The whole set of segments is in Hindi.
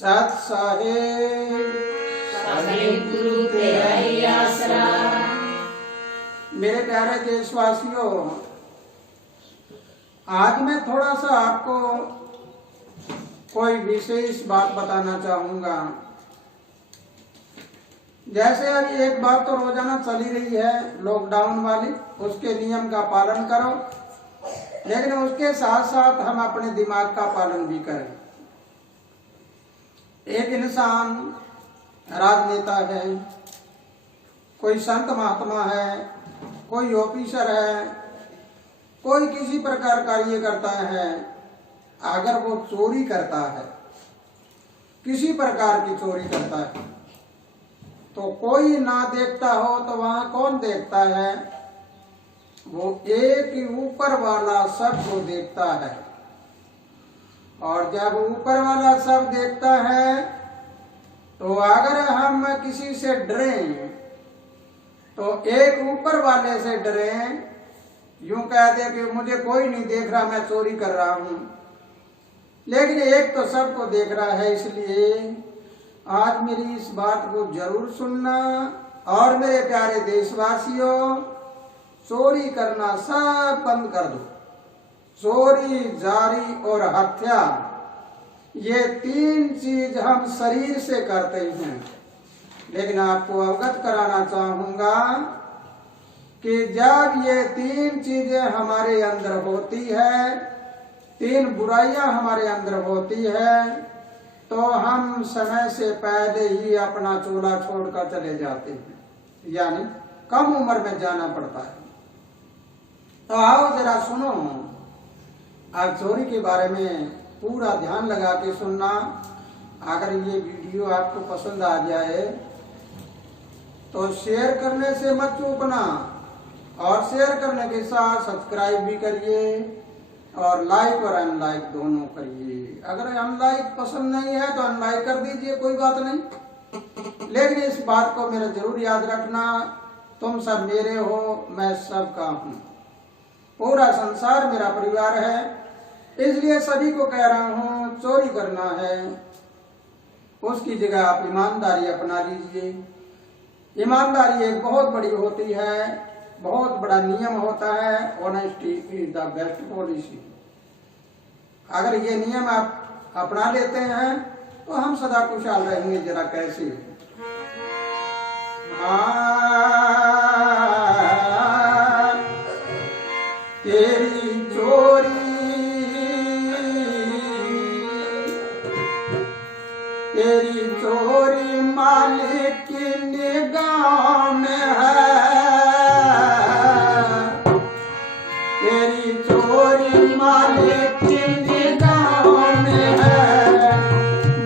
सत साहिब गुरु तेरा ही आसरा। मेरे प्यारे देशवासियों, आज मैं थोड़ा सा आपको कोई विशेष बात बताना चाहूंगा। जैसे अभी एक बात तो रोजाना चली रही है लॉकडाउन वाली, उसके नियम का पालन करो, लेकिन उसके साथ साथ हम अपने दिमाग का पालन भी करें। एक इंसान राजनेता है, कोई संत महात्मा है, कोई ऑफिसर है, कोई किसी प्रकार कार्य करता है, अगर वो चोरी करता है, किसी प्रकार की चोरी करता है, तो कोई ना देखता हो तो वहां कौन देखता है? वो एक ही ऊपर वाला सबको देखता है। और जब ऊपर वाला सब देखता है तो अगर हम किसी से डरें तो एक ऊपर वाले से डरें, यूं कह दे कि मुझे कोई नहीं देख रहा, मैं चोरी कर रहा हूं, लेकिन एक तो सबको देख रहा है। इसलिए आज मेरी इस बात को जरूर सुनना। और मेरे प्यारे देशवासियों, चोरी करना सब बंद कर दो। चोरी, जारी और हत्या, ये तीन चीज हम शरीर से करते हैं। लेकिन आपको अवगत कराना चाहूंगा कि जब ये तीन चीजें हमारे अंदर होती है, तीन बुराइयां हमारे अंदर होती है, तो हम समय से पहले ही अपना चोला छोड़कर चले जाते हैं, यानी कम उम्र में जाना पड़ता है। तो आओ जरा सुनो, आज चोरी के बारे में पूरा ध्यान लगा के सुनना। अगर ये वीडियो आपको पसंद आ जाए तो शेयर करने से मत चूकना, और शेयर करने के साथ सब्सक्राइब भी करिए और लाइक और अनलाइक दोनों करिए। अगर अनलाइक पसंद नहीं है तो अनलाइक कर दीजिए, कोई बात नहीं। लेकिन इस बात को मेरा जरूर याद रखना, तुम सब मेरे हो, मैं सबका हूं। पूरा संसार मेरा परिवार है, इसलिए सभी को कह रहा हूं, चोरी करना है उसकी जगह आप ईमानदारी अपना लीजिए। ईमानदारी एक बहुत बड़ी होती है, बहुत बड़ा नियम होता है। Honesty is the best policy. अगर ये नियम आप अपना लेते हैं तो हम सदा खुशहाल रहेंगे। जरा कैसे? तेरी चोरी, तेरी चोरी मालिक की निगाह में है, तेरी चोरी मालिक की निगाह में है।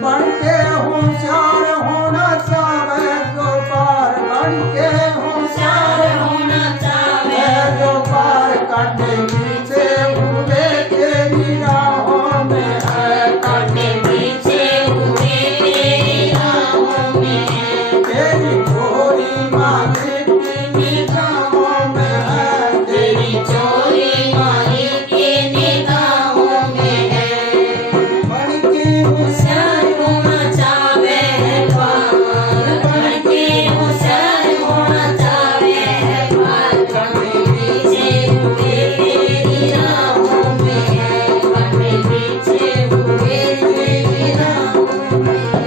बन के होशियार होना चाहे जो पार, बन के होशियार होना चाहे जो पार, काटे पीछे हुए तेरी राहों में है, काटे पीछे हुए तेरी राहों में है। तेरी चोरी मालिक की निगाहों में है, तेरी चोरी मालिक की निगाहों में है। बन के होशियार होना चाहे पार, बन के होशियार होना चाहे पार, काटे पीछे हुए तेरी राहों में है, काटे पीछे हुए तेरी राहों में है।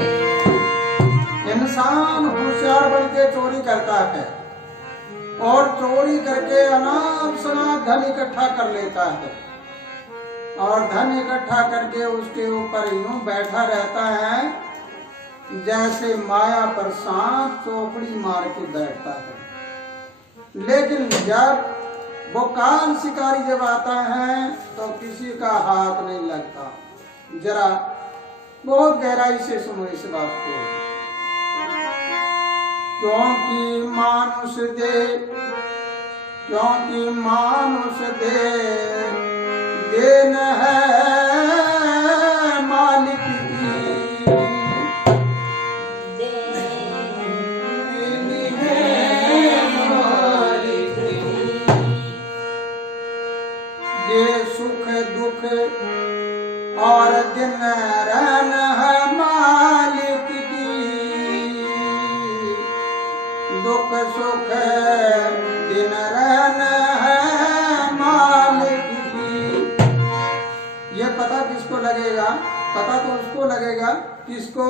इंसान होशियार बन के चोरी करता है और चोरी करके अनाप शनाप धन इकट्ठा कर लेता है, और धन इकट्ठा करके उसके ऊपर यूं बैठा रहता है जैसे माया पर सांप चौकड़ी मार के बैठता है। लेकिन जब वो काल शिकारी जब आता है तो किसी का हाथ नहीं लगता। जरा बहुत गहराई से सुनो इस बात को। क्योंकि मानुष दे, क्योंकि मानुष दे देन है मालिक की, देन है मालिक की। ये सुख दुख और दिन रहन है मालिक पता तो उसको लगेगा, किसको?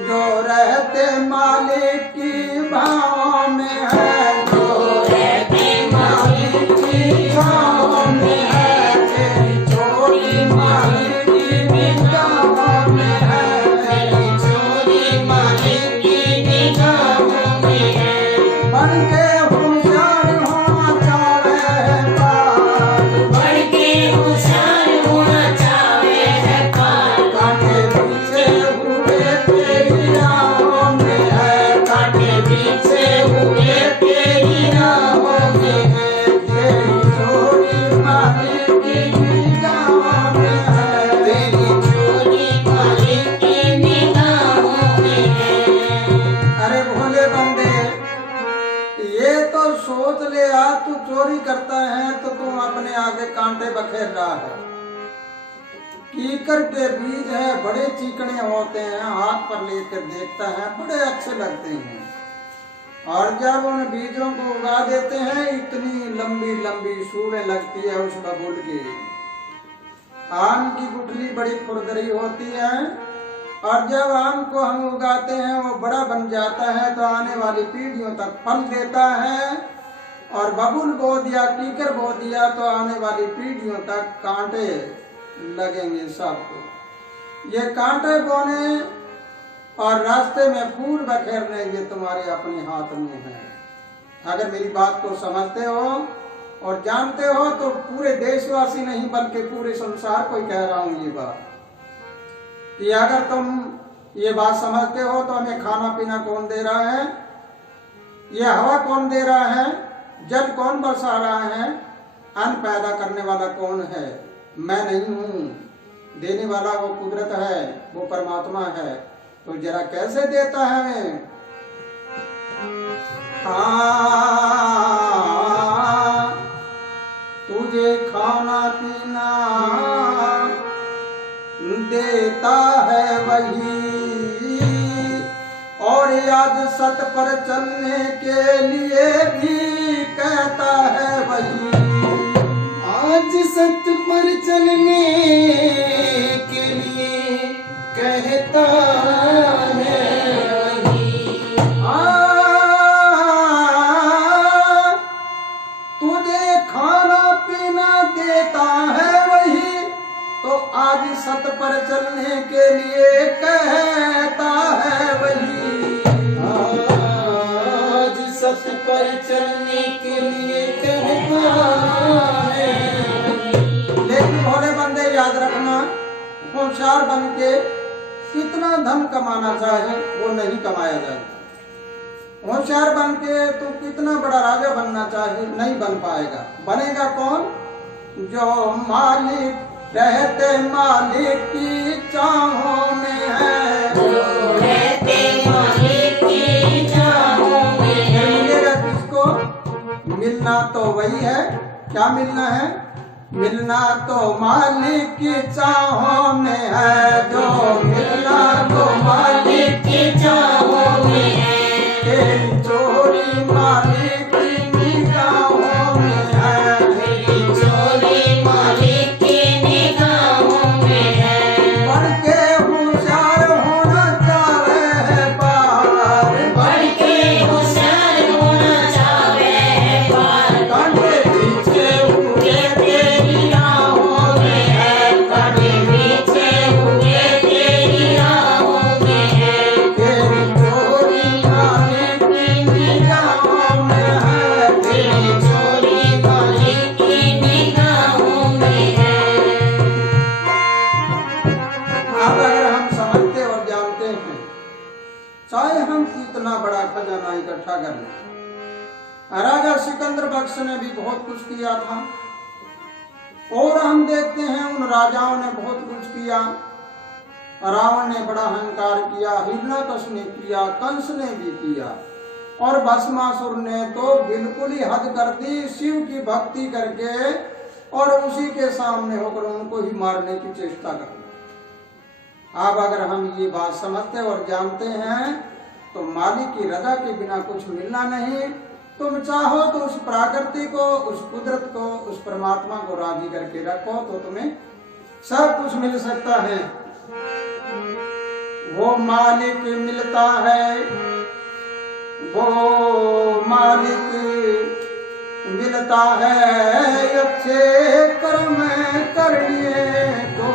जो रहते मालिक की भाव में है, जो रहते मालिक की भाव में है, तेरी चोरी मालिक की निगाहों में है, तेरी चोरी मालिक की निगाहों में है। बन के होशियार होना चाहे है पार, बढ़ के होशियार होना चाहे है पार। कांटे पीछे हुए तेरी राहों में है, कांटे पीछे हुए तेरी राहों में है। तेरी चोरी मालिक की निगाहों में है, तेरी चोरी मालिक की निगाहों में है। अरे भोले बंदे, ये तो सोच ले आज तू चोरी करता है तो तू अपने आगे कांटे बखेर रहा है। कीकर के बीज है, बड़े चिकने होते हैं, हाथ पर लेकर देखता है बड़े अच्छे लगते हैं, और जब उन बीजों को उगा देते हैं इतनी लंबी लंबी सूढ़ें लगती है उस बबूल की। आम की गुठली बड़ी खुरदरी होती है, और जब आम को हम उगाते हैं वो बड़ा बन जाता है तो आने वाली पीढ़ियों तक फल देता है, और बबूल बो दिया, कीकर बो दिया तो आने वाली पीढ़ियों तक कांटे लगेंगे सबको। ये कांटे बोने और रास्ते में फूल बखेरने ये तुम्हारे अपने हाथ में है। अगर मेरी बात को समझते हो और जानते हो तो पूरे देशवासी नहीं बल्कि पूरे संसार को ही कह रहा हूं ये बात, कि अगर तुम ये बात समझते हो तो हमें खाना पीना कौन दे रहा है, ये हवा कौन दे रहा है, जल कौन बरसा रहा है, अन्न पैदा करने वाला कौन है? मैं नहीं हूँ, देने वाला वो कुदरत है, वो परमात्मा है। तो जरा कैसे देता है हमें? हाँ, तुझे खाना पीना देता है वही, और याद सत पर चलने के लिए भी कहता है वही। आज सत पर चलने के लिए कहता है वही। तुझे खाना पीना देता है वही, तो आज सत पर चलने के लिए कहता है वही। आज सत पर चलने के लिए कहता है। लेकिन भोले बंदे याद रखना, होशियार बन के कितना धन कमाना चाहे वो नहीं कमाया जाए। होशियार बन के तू कितना बड़ा राजा बनना चाहे नहीं बन पाएगा। बनेगा कौन? जो मालिक रहते मालिक की चाहों में है, जो रहते मालिक की चाहों में है। मिलेगा किसको? मिलना तो वही है। क्या मिलना है? मिलना तो मालिक की चाहों में है, जो मिलना तो मालिक की चाहों में है। तेरी चोरी मालिक की निगाहों में है, तेरी चोरी मालिक की निगाहों में है। बढ़ के होशियार होना चाहे है पार, बढ़ के होशियार होना चाहे है पार। कांटे पीछे हुए तेरी राहों में है, कांटे पीछे हुए तेरी राहों में है। तेरी चोरी मालिक की निगाहों में है, तेरी चोरी मालिक की निगाहों में है। अब अगर हम समझते और जानते हैं, चाहे हम कितना बड़ा खजाना इकट्ठा कर लें। राजा सिकंदर बख्श ने भी बहुत कुछ किया था, और हम देखते हैं उन राजाओं ने बहुत कुछ किया। रावण ने बड़ा अहंकार किया, हिरण्याकश ने किया, कंस ने भी किया, और भस्मासुर ने तो बिल्कुल ही हद कर दी, शिव की भक्ति करके और उसी के सामने होकर उनको ही मारने की चेष्टा कर दी। अब अगर हम ये बात समझते और जानते हैं तो मालिक की रजा के बिना कुछ मिलना नहीं। तुम चाहो तो उस प्रकृति को, उस कुदरत को, उस परमात्मा को राजी करके रखो तो तुम्हें सब कुछ मिल सकता है। वो मालिक मिलता है, वो मालिक मिलता है अच्छे कर्म करने को।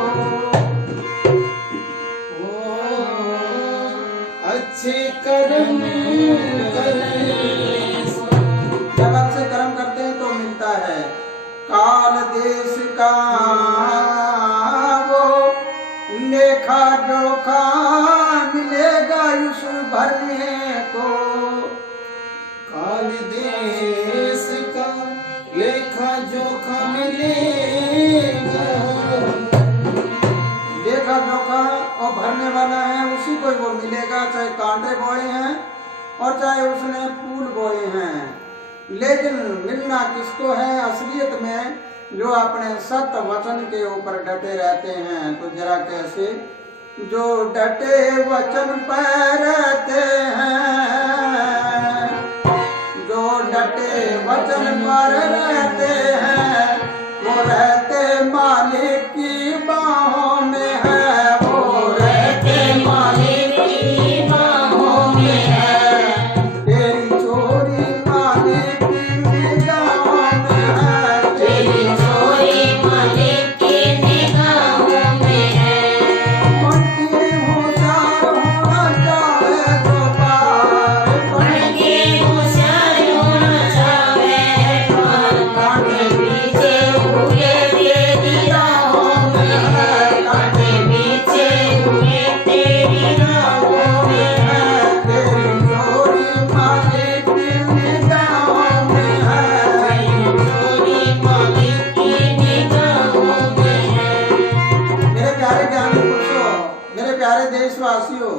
अच्छे कर्म करने से। जब अच्छे कर्म करते हैं तो मिलता है। काल देश का वो लेखा जोखा मिलेगा उस भरने को। काल देश का लेखा जोखा मिलेगा। लेखा जोखा और भरने वाला है उसी को वो मिलेगा, चाहे कांटे बोए हैं और चाहे उसने फूल बोए हैं। लेकिन मिलना किसको है असलियत में? जो अपने सत्य वचन के ऊपर डटे रहते हैं। तो जरा कैसे? जो डटे वचन पर रहते हैं, जो डटे वचन पर रहते हैं, वो रहते मालिक की बाहों में है, वो रहते मालिक की बाहों में है। तेरी चोरी मालिक की निगाहों में है, तेरी चोरी मालिक की निगाहों में है। मन की होशियार होना चाहे तो पार, मन की होशियार होना चाहे पार। कांटे पीछे हुए तेरी राहों में है, कांटे पीछे हुए तेरी राहों में है। तेरी चोरी मालिक की निगाहों में है, तेरी चोरी मालिक की निगाहों में है। मेरे प्यारे ज्ञानी पुरुषों, मेरे प्यारे देशवासियों,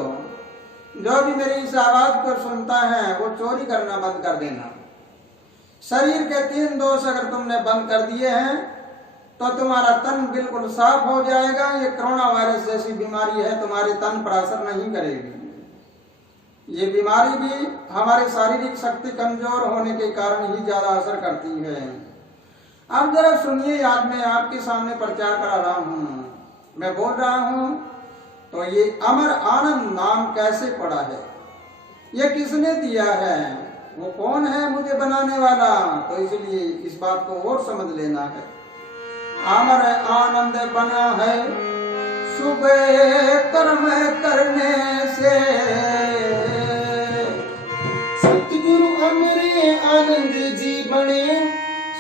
जो भी मेरी इस आवाज को सुनता है वो चोरी करना बंद कर देना। शरीर के 3 दोष अगर तुमने बंद कर दिए हैं तो तुम्हारा तन बिल्कुल साफ हो जाएगा। ये कोरोना वायरस जैसी बीमारी है, तुम्हारे तन पर असर नहीं करेगी। ये बीमारी भी हमारी शारीरिक शक्ति कमजोर होने के कारण ही ज्यादा असर करती है। अब जरा सुनिए, आज मैं आपके सामने प्रचार करा रहा हूँ, मैं बोल रहा हूँ तो ये अमर आनंद नाम कैसे पड़ा है, ये किसने दिया है, वो कौन है मुझे बनाने वाला। तो इसलिए इस बात को और समझ लेना है। अमर आनंद बना है शुभ कर्म करने से। सतगुरु अमर आनंद जी बने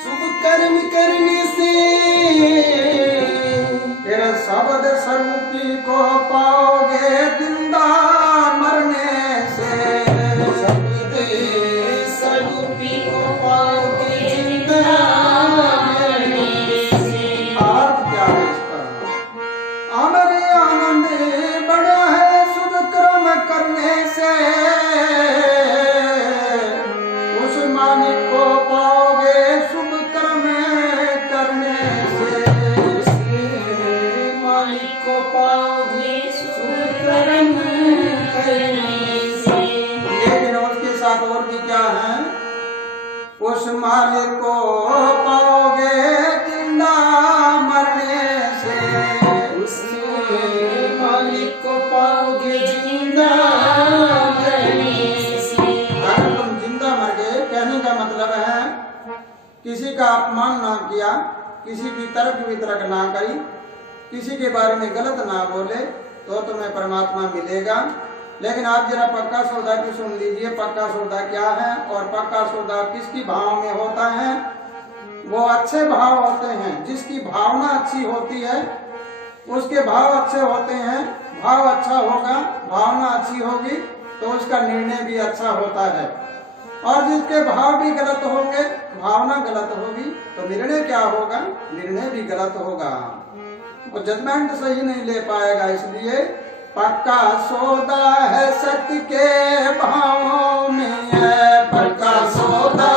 शुभ कर्म करने से। तेरे शब्द स्वरूपी को पाओगे जिंदा मरने से। शब्द स्वरूपी को पाओगे जिंदा मरने से। अर्थ क्या है इसका? अमर आनंद बड़ा है शुभ कर्म करने से। उस मालिक को पाओगे शुभ कर्म करने से। मालिक को पाओगे शुभ कर्म करने से। लेकिन उसके साथ और भी क्या है? उस मालिक को पाओगे जिंदा मरने से। उस मालिक को पाओगे जिंदा मरने से। अगर तुम जिंदा मर गए, कहने का मतलब है किसी का अपमान ना किया, किसी की तर्क वितर्क ना करी, किसी के बारे में गलत ना बोले, तो तुम्हें परमात्मा मिलेगा। लेकिन आप जरा पक्का सौदा की सुन लीजिए। पक्का सौदा क्या है और पक्का सौदा किसकी भाव में होता है? वो अच्छे भाव होते हैं। जिसकी भावना अच्छी होती है उसके भाव अच्छे होते हैं। भाव अच्छा होगा, भावना अच्छी होगी तो उसका निर्णय भी अच्छा होता है। और जिसके भाव भी गलत होंगे, भावना गलत होगी तो निर्णय क्या होगा? निर्णय भी गलत होगा, वो जजमेंट सही नहीं ले पाएगा। इसलिए पक्का सौदा है सत्य के भावों में है। पक्का सौदा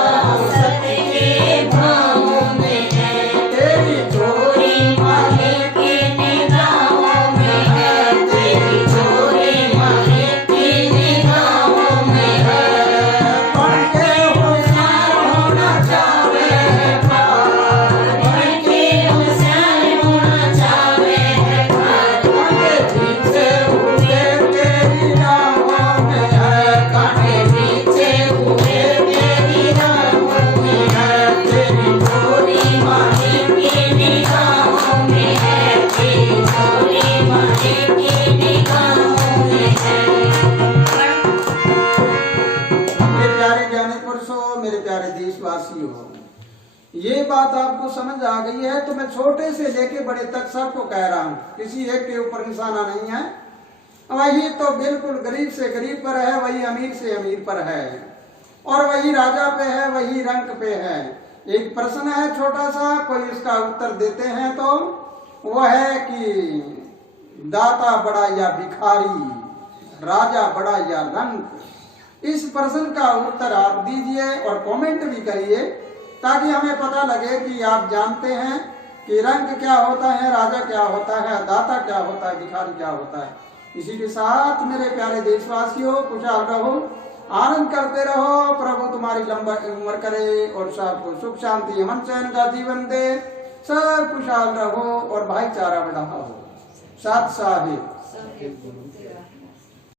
सत्य के भावों में है। तेरी चोरी मालिक की निगाहों में है। तेरी चोरी मालिक की निगाहों में है। पढ़ के होशियार होना चाहे पार, पढ़ के होशियार होना चाहे पार। आगे पीछे हुए ये बात आपको समझ आ गई है तो मैं छोटे से लेके बड़े तक सबको कह रहा हूँ, किसी एक के ऊपर निशाना नहीं है। वही तो बिल्कुल गरीब से गरीब पर है, वही अमीर से अमीर पर है, और वही राजा पे है, वही रंक पे है। एक प्रश्न है छोटा सा, कोई इसका उत्तर देते हैं तो वो है कि दाता बड़ा या भिखारी, राजा बड़ा या रंक। इस प्रश्न का उत्तर आप दीजिए और कमेंट भी करिए ताकि हमें पता लगे कि आप जानते हैं कि रंग क्या होता है, राजा क्या होता है, दाता क्या होता है, भिखारी क्या होता है। इसी के साथ मेरे प्यारे देशवासियों, खुशहाल रहो, आनंद करते रहो, प्रभु तुम्हारी लंबा उम्र करे और सबको सुख शांति अमन चैन का जीवन दे। सब खुशहाल रहो और भाईचारा बढ़ाओ। साथ साहिब।